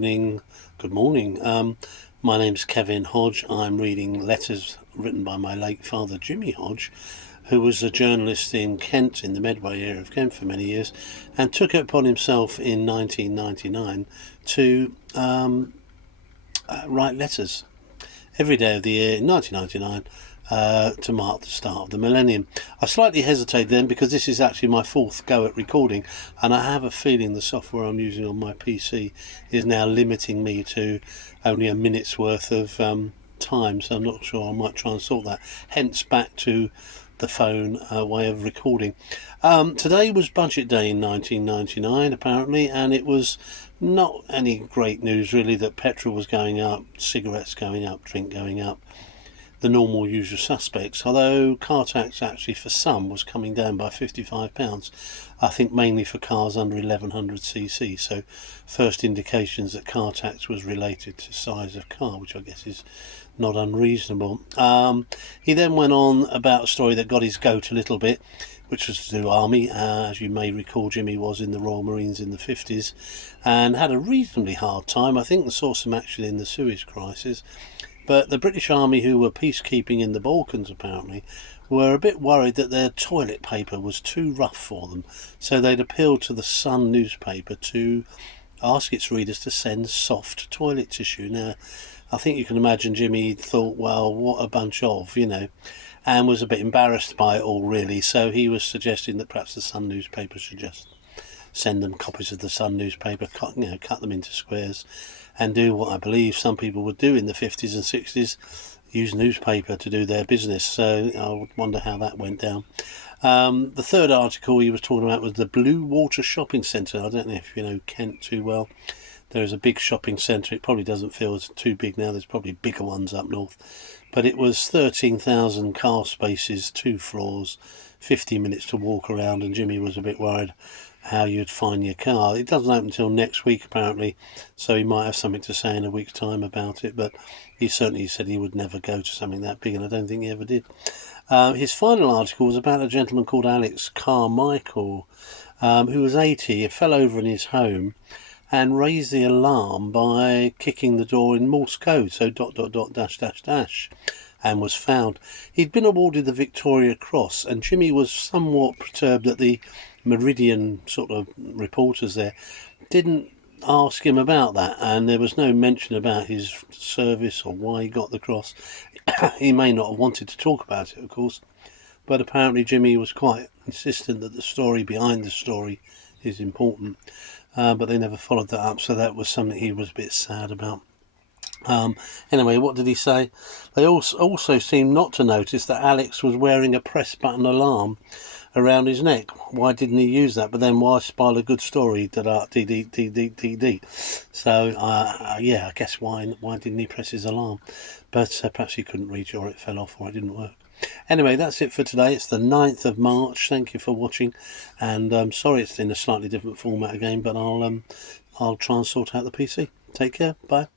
evening, good morning. My name's Kevin Hodge. I'm reading letters written by my late father, Jimmy Hodge, who was a journalist in Kent, in the Medway area of Kent for many years, and took it upon himself in 1999 to write letters every day of the year in 1999 to mark the start of the millennium. I slightly hesitate then because this is actually my fourth go at recording, and I have a feeling the software I'm using on my PC is now limiting me to only a minute's worth of time, so I'm not sure. I might try and sort that, hence back to the phone way of recording. Today was budget day in 1999 apparently, and it was not any great news really that petrol was going up, cigarettes going up, drink going up, the normal usual suspects, although car tax actually for some was coming down by £55, I think mainly for cars under 1100cc, so first indications that car tax was related to size of car, which I guess is not unreasonable. He then went on about a story that got his goat a little bit, which was to do army. As you may recall, Jimmy was in the Royal Marines in the 50s and had a reasonably hard time, I think, and saw some action in the Suez crisis. But the British Army, who were peacekeeping in the Balkans apparently, were a bit worried that their toilet paper was too rough for them, so they'd appealed to the Sun newspaper to ask its readers to send soft toilet tissue. Now, I think you can imagine Jimmy thought, well, what a bunch of, and was a bit embarrassed by it all really, so he was suggesting that perhaps the Sun newspaper should just send them copies of the Sun newspaper, cut them into squares, and do what I believe some people would do in the 50s and 60s, use newspaper to do their business. So I would wonder how that went down. The third article he was talking about was the Blue Water Shopping Centre. I don't know if you know Kent too well. There is a big shopping centre. It probably doesn't feel as too big now. There's probably bigger ones up north. But it was 13,000 car spaces, 2 floors, 50 minutes to walk around, and Jimmy was a bit worried how you'd find your car. It doesn't open until next week apparently, so he might have something to say in a week's time about it, but he certainly said he would never go to something that big, and I don't think he ever did. His final article was about a gentleman called Alex Carmichael, who was 80. He fell over in his home and raised the alarm by kicking the door in Morse code, so ... and was found. He'd been awarded the Victoria Cross, and Jimmy was somewhat perturbed that the Meridian sort of reporters there didn't ask him about that, and there was no mention about his service or why he got the cross. He may not have wanted to talk about it, of course, but apparently Jimmy was quite insistent that the story behind the story is important, but they never followed that up, so that was something he was a bit sad about. Anyway, what did he say? They also seemed not to notice that Alex was wearing a press button alarm around his neck. Why didn't he use that? But then why spoil a good story? D. So yeah, I guess why didn't he press his alarm? But perhaps he couldn't reach, or it fell off, or it didn't work. Anyway, that's it for today. It's the 9th of March. Thank you for watching, and I'm sorry it's in a slightly different format again, but I'll try and sort out the PC. Take care. Bye.